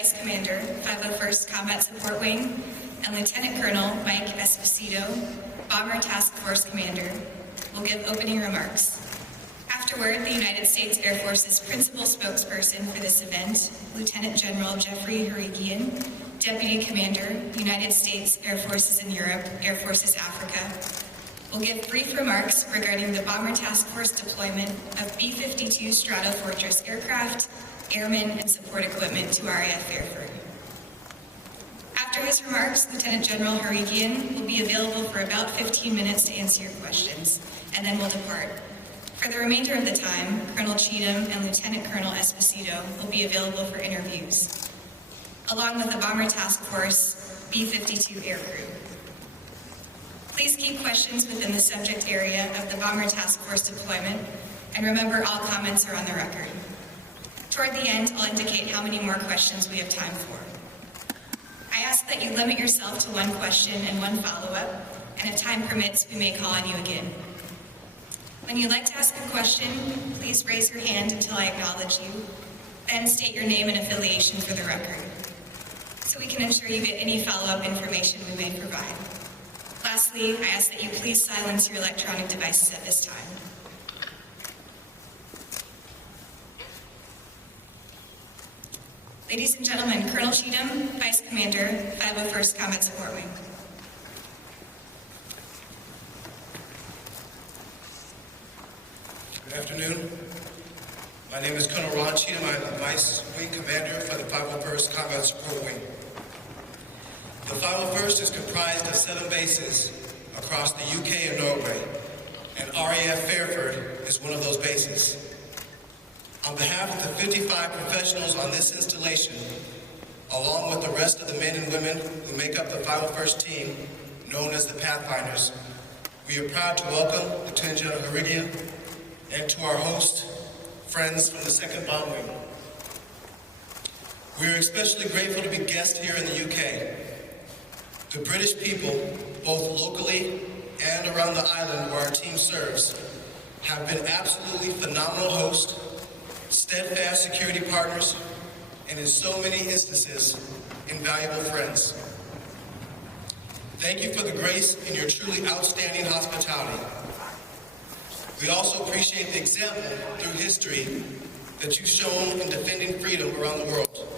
Vice Commander, 501st Combat Support Wing, and Lieutenant Colonel Mike Esposito, Bomber Task Force Commander, will give opening remarks. Afterward, the United States Air Force's principal spokesperson for this event, Lieutenant General Jeffrey Harrigian, Deputy Commander, United States Air Forces in Europe, Air Forces Africa, will give brief remarks regarding the Bomber Task Force deployment of B-52 Stratofortress aircraft, airmen, and support equipment to RAF Fairford. After his remarks, Lieutenant General Harrigian will be available for about 15 minutes to answer your questions, and then we'll depart. For the remainder of the time, Colonel Cheatham and Lieutenant Colonel Esposito will be available for interviews, along with the Bomber Task Force B-52 air crew. Please keep questions within the subject area of the Bomber Task Force deployment, and remember all comments are on the record. Toward the end, I'll indicate how many more questions we have time for. I ask that you limit yourself to one question and one follow-up, and if time permits, we may call on you again. When you'd like to ask a question, please raise your hand until I acknowledge you, then state your name and affiliation for the record, so we can ensure you get any follow-up information we may provide. Lastly, I ask that you please silence your electronic devices at this time. Ladies and gentlemen, Colonel Cheatham, Vice Commander, 501st Combat Support Wing. Good afternoon. My name is Colonel Ron Cheatham. I'm the Vice Wing Commander for the 501st Combat Support Wing. The 501st is comprised of 7 bases across the UK and Norway, and RAF Fairford is one of those bases. On behalf of the 55 professionals on this installation, along with the rest of the men and women who make up the 501st team, known as the Pathfinders, we are proud to welcome Lieutenant General Harrigian and to our host, friends from the 2nd Bomb Wing. We are especially grateful to be guests here in the UK. The British people, both locally and around the island where our team serves, have been absolutely phenomenal hosts, steadfast security partners, and in so many instances, invaluable friends. Thank you for the grace in your truly outstanding hospitality. We also appreciate the example through history that you've shown in defending freedom around the world.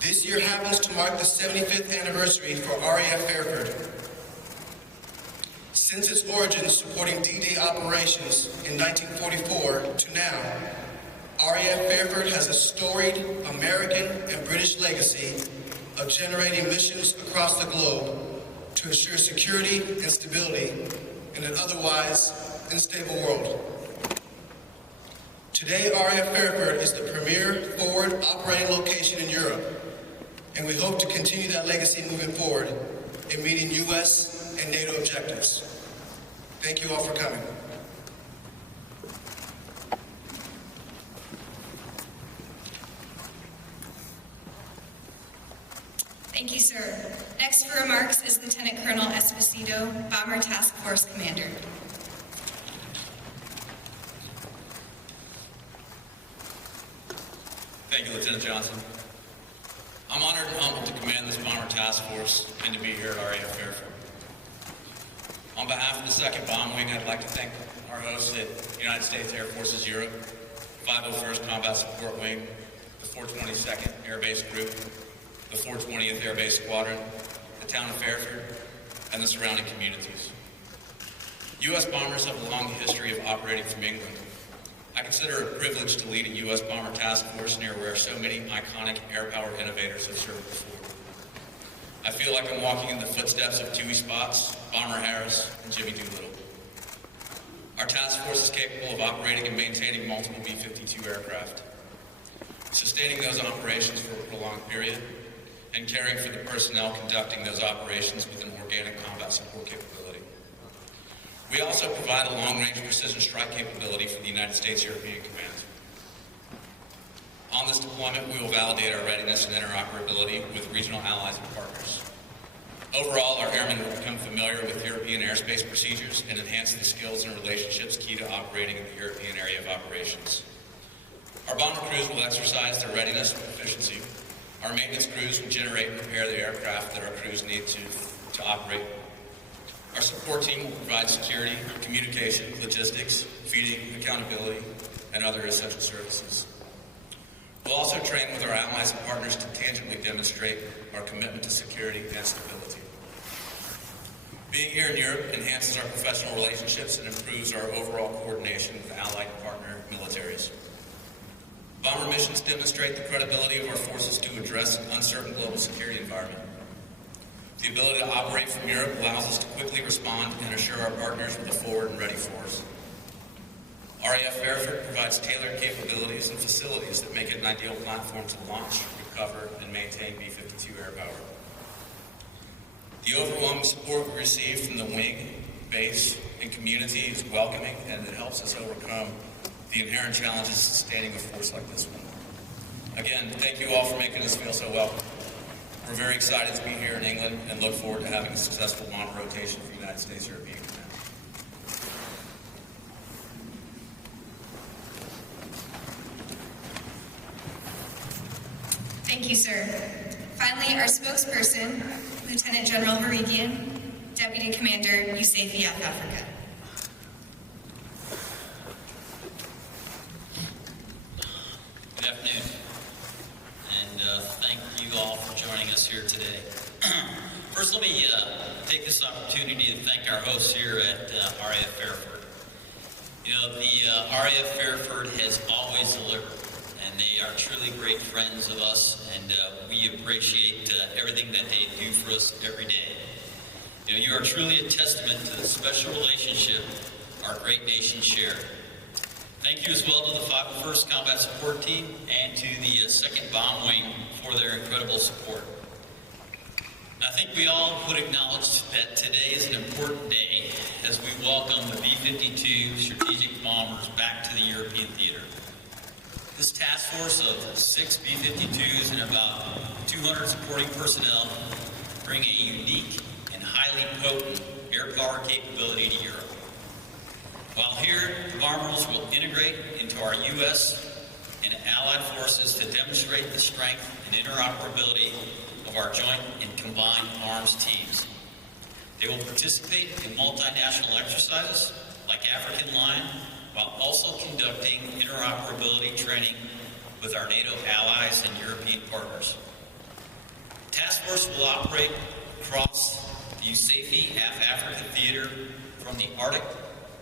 This year happens to mark the 75th anniversary for RAF Fairford. Since its origins supporting D-Day operations in 1944 to now, RAF Fairford has a storied American and British legacy of generating missions across the globe to ensure security and stability in an otherwise unstable world. Today, RAF Fairford is the premier forward operating location in Europe, and we hope to continue that legacy moving forward in meeting U.S. and NATO objectives. Thank you all for coming. Thank you, sir. Next for remarks is Lieutenant Colonel Esposito, Bomber Task Force Commander. Thank you, Lieutenant Johnson. I'm honored and humbled to command this Bomber Task Force and to be here at RAF Fairford. On behalf of the 2nd Bomb Wing, I'd like to thank our hosts at United States Air Forces Europe, 501st Combat Support Wing, the 422nd Air Base Group, the 420th Air Base Squadron, the town of Fairford, and the surrounding communities. U.S. bombers have a long history of operating from England. I consider it a privilege to lead a U.S. Bomber Task Force near where so many iconic air power innovators have served before. I feel like I'm walking in the footsteps of Dewey Spots, Bomber Harris, and Jimmy Doolittle. Our task force is capable of operating and maintaining multiple B-52 aircraft, sustaining those operations for a prolonged period, and caring for the personnel conducting those operations with an organic combat support capability. We also provide a long-range precision strike capability for the United States European Command. On this deployment, we will validate our readiness and interoperability with regional allies and partners. Overall, our airmen will become familiar with European airspace procedures and enhance the skills and relationships key to operating in the European area of operations. Our bomber crews will exercise their readiness and proficiency Our maintenance crews will generate and repair the aircraft that our crews need to operate. Our support team will provide security, communication, logistics, feeding, accountability, and other essential services. We'll also train with our allies and partners to tangibly demonstrate our commitment to security and stability. Being here in Europe enhances our professional relationships and improves our overall coordination with allied and partner militaries. Bomber missions demonstrate the credibility of our forces to address an uncertain global security environment. The ability to operate from Europe allows us to quickly respond and assure our partners with a forward and ready force. RAF Fairford provides tailored capabilities and facilities that make it an ideal platform to launch, recover, and maintain B-52 air power. The overwhelming support we receive from the wing, base, and community is welcoming, and it helps us overcome the inherent challenges of sustaining a force like this one. Again, thank you all for making us feel so welcome. We're very excited to be here in England and look forward to having a successful bomber rotation for the United States European Command. Thank you, sir. Finally, our spokesperson, Lieutenant General Harrigian, Deputy Commander, USAF Africa. Good afternoon, and thank you all for joining us here today. First, let me take this opportunity to thank our hosts here at RAF Fairford. You know, the RAF Fairford has always delivered, and they are truly great friends of us, and we appreciate everything that they do for us every day. You know, you are truly a testament to the special relationship our great nation shared. Thank you as well to the 501st Combat Support Team and to the 2nd Bomb Wing for their incredible support. I think we all would acknowledge that today is an important day as we welcome the B-52 strategic bombers back to the European theater. This task force of 6 B-52s and about 200 supporting personnel bring a unique and highly potent air power capability to Europe. While here, the bombers will integrate into our U.S. and allied forces to demonstrate the strength and interoperability of our joint and combined arms teams. They will participate in multinational exercises like African Line, while also conducting interoperability training with our NATO allies and European partners. The task force will operate across the USAF Africa theater from the Arctic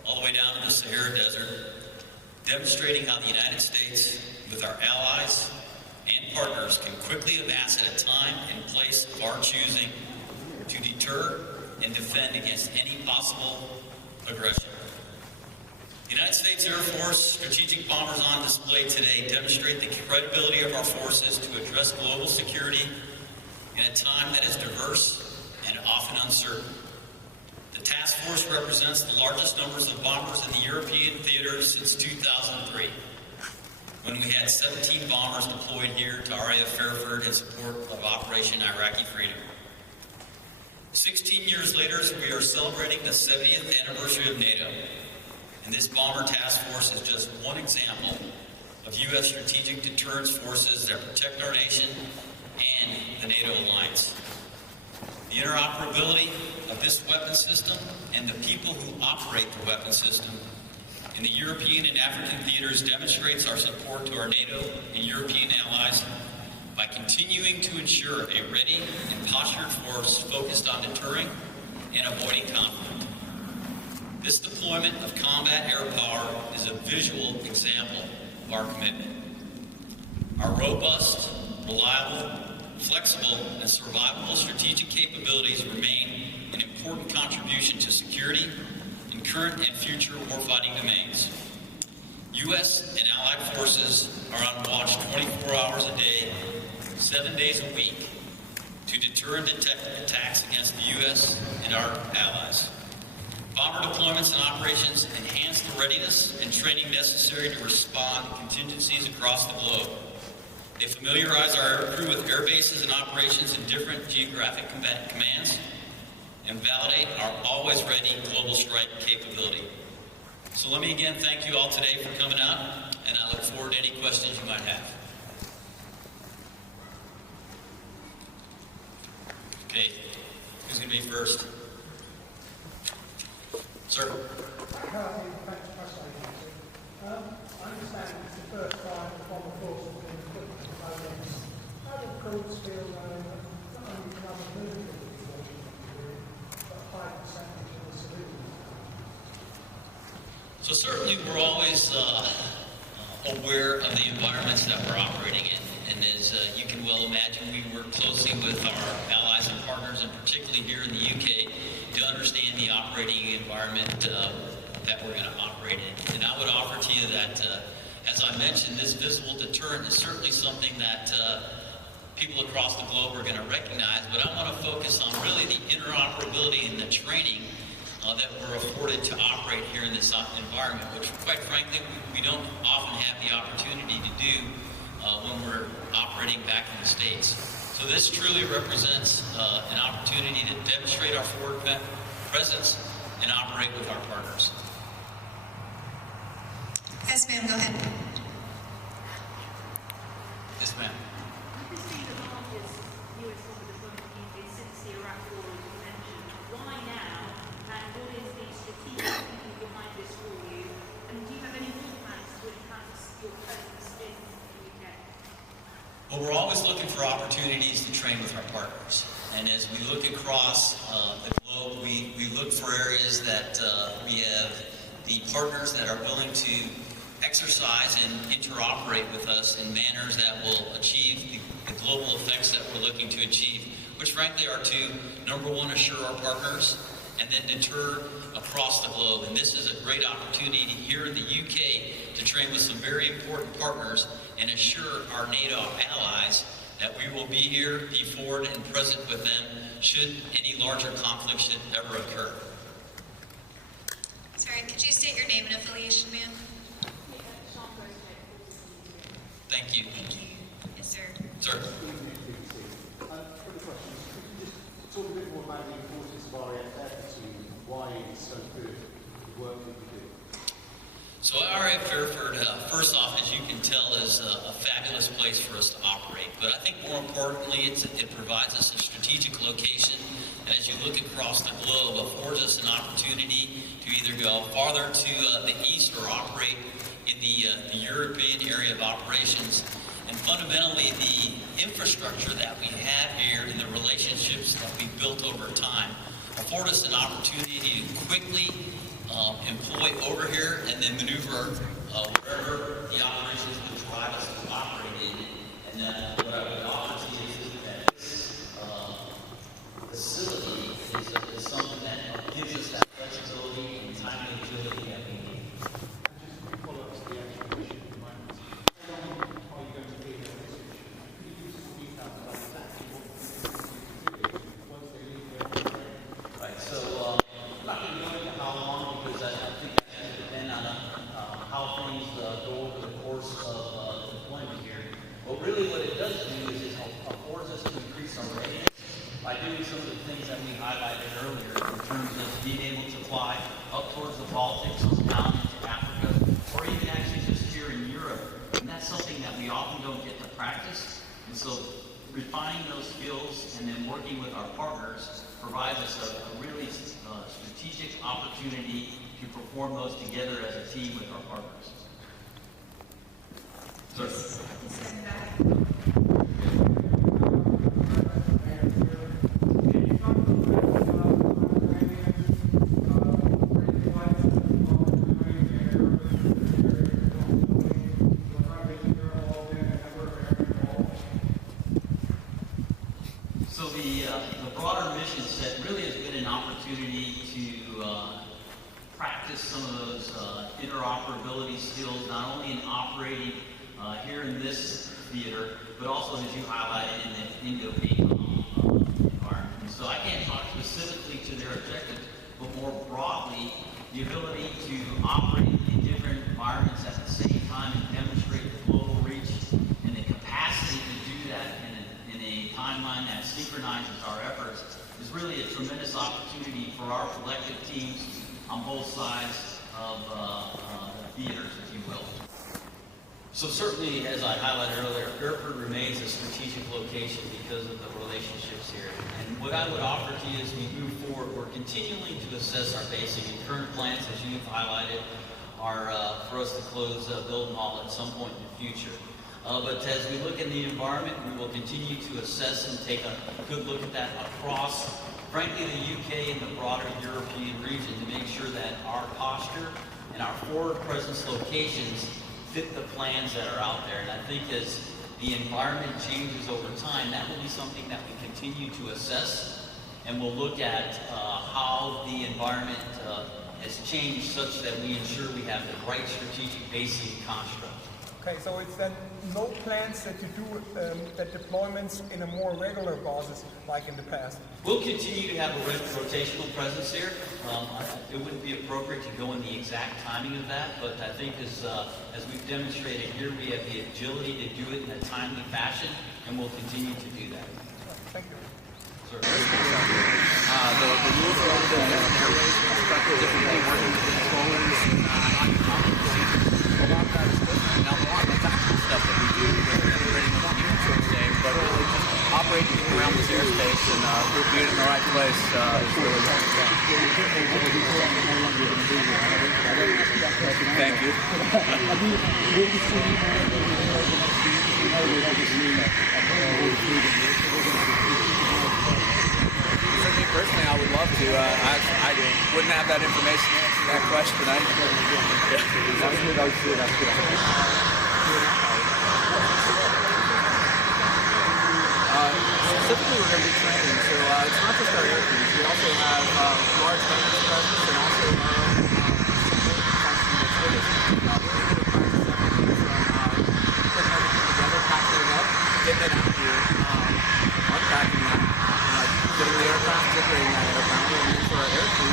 all the way down to the Sahara Desert, demonstrating how the United States, with our allies and partners, can quickly amass at a time and place of our choosing to deter and defend against any possible aggression. The United States Air Force strategic bombers on display today demonstrate the credibility of our forces to address global security in a time that is diverse and often uncertain. The task force represents the largest numbers of bombers in the European theater since 2003, when we had 17 bombers deployed here to RAF Fairford in support of Operation Iraqi Freedom. 16 years later, we are celebrating the 70th anniversary of NATO, and this bomber task force is just one example of U.S. strategic deterrence forces that protect our nation and the NATO alliance. The interoperability of this weapon system and the people who operate the weapon system in the European and African theaters demonstrates our support to our NATO and European allies by continuing to ensure a ready and postured force focused on deterring and avoiding conflict. This deployment of combat air power is a visual example of our commitment. Our robust, reliable, flexible, and survivable strategic capabilities remain an important contribution to security in current and future warfighting domains. U.S. and allied forces are on watch 24 hours a day, 7 days a week, to deter and detect attacks against the U.S. and our allies. Bomber deployments and operations enhance the readiness and training necessary to respond to contingencies across the globe. They familiarize our aircrew with air bases and operations in different geographic commands and validate our always-ready global strike capability. So let me again thank you all today for coming out, and I look forward to any questions you might have. faith. Who's going to be first? Sir. I understand it's the first time the bomber force has been equipped with programs. How do crews feel knowing that not only can other military situations but a high percentage of the civilians? So certainly we're always aware of the environments that we're operating in. And as you can well imagine, we work closely with our allies and partners, and particularly here in the UK, to understand the operating environment that we're going to operate in. And I would offer to you that, as I mentioned, this visible deterrent is certainly something that people across the globe are going to recognize, but I want to focus on really the interoperability and the training that we're afforded to operate here in this environment, which quite frankly we don't often have the opportunity to do when we're operating back in the States. So this truly represents an opportunity to demonstrate our forward presence and operate with our partners. Yes, ma'am, go ahead. Yes, ma'am. This being the largest US bomber deployment since the Iraq War, as you mentioned, why now? And what is the strategic thinking behind this for you? And do you have any more plans to enhance your presence in the UK? Well, we're always looking for opportunities to train with our partners. And as we look across the globe, we look for areas that we have the partners that are willing to exercise and interoperate with us in manners that will achieve the global effects that we're looking to achieve, which frankly are to, number one, assure our partners, and then deter across the globe. And this is a great opportunity here in the UK to train with some very important partners and assure our NATO allies that we will be here, be forward and present with them should any larger conflict should ever occur. Sorry, could you state your name and affiliation, ma'am? Thank you. Thank you. Yes, sir. Sir. For the questions, could you just talk a bit more about the importance of RAF and why it's so good, the work that you do? So RAF Fairford, first off, as you can tell, is a fabulous place for us to operate. But I think more importantly, it provides us a strategic location. And as you look across the globe, affords us an opportunity to either go farther to the east or operate in the European area of operations. And fundamentally, the infrastructure that we have here and the relationships that we've built over time afford us an opportunity to quickly employ over here and then maneuver wherever the operations would drive us to operate in. And then what I would offer to you is that this facility is something that gives us that flexibility and time and agility that we need. Right, so I'm not going to go into how long because I think that's going to depend on how things go over the course of the deployment here. But really what it does do is it affords us to increase our readiness by doing some of the things that we highlighted earlier in terms of being able to fly up towards the Baltics, down into Africa, or even actually just here in Europe. And that's something that we often don't get to practice. And so refining those skills and then working with our partners provides us a really strategic opportunity to perform those together as a team with our partners. Sir. So the broader mission set really has been an opportunity to practice some of those interoperability skills, not only in operating here in this theater, but also, as you highlighted, in the Indo-Vietnam environment. And so I can't talk specifically to their objectives, but more broadly, the ability to operate in different environments at the same time and demonstrate the global reach and the capacity to do that in a timeline that synchronizes our efforts is really a tremendous opportunity for our collective teams on both sides of the theaters, if you will. So certainly, as I highlighted earlier, Fairford remains a strategic location because of the relationships here. And what I would offer to you as we move forward, we're continuing to assess our basing and current plans, as you've highlighted, are for us to close Building Hall at some point in the future. But as we look in the environment, we will continue to assess and take a good look at that across, frankly, the UK and the broader European region to make sure that our posture and our forward presence locations fit the plans that are out there. And I think as the environment changes over time, that will be something that we continue to assess, and we'll look at how the environment has changed such that we ensure we have the right strategic basing construct. Okay, so it's then no plans that you do that deployments in a more regular basis like in the past? We'll continue to have a rotational presence here. It wouldn't be appropriate to go in the exact timing of that, but I think as we've demonstrated here, we have the agility to do it in a timely fashion, and we'll continue to do that. Thank you. Sir. The rules are all different airways, we're constructed differently, working with the controllers, a lot of that is different. Now, a lot of the tactical stuff that we do, we're integrating with the units are the same, but really just operating around this airspace and being in the right place is really important. Thank you. Certainly, personally, I would love to. I wouldn't have that information to answer that question. Specifically, we're going to be training, so it's not just our air crews. We also have large maintenance presence and also our own support function that's with us. We're going to practice everything from putting everything together, packing it up, getting it out here, unpacking that, getting the aircraft, decorating that aircraft, and then for our air crews,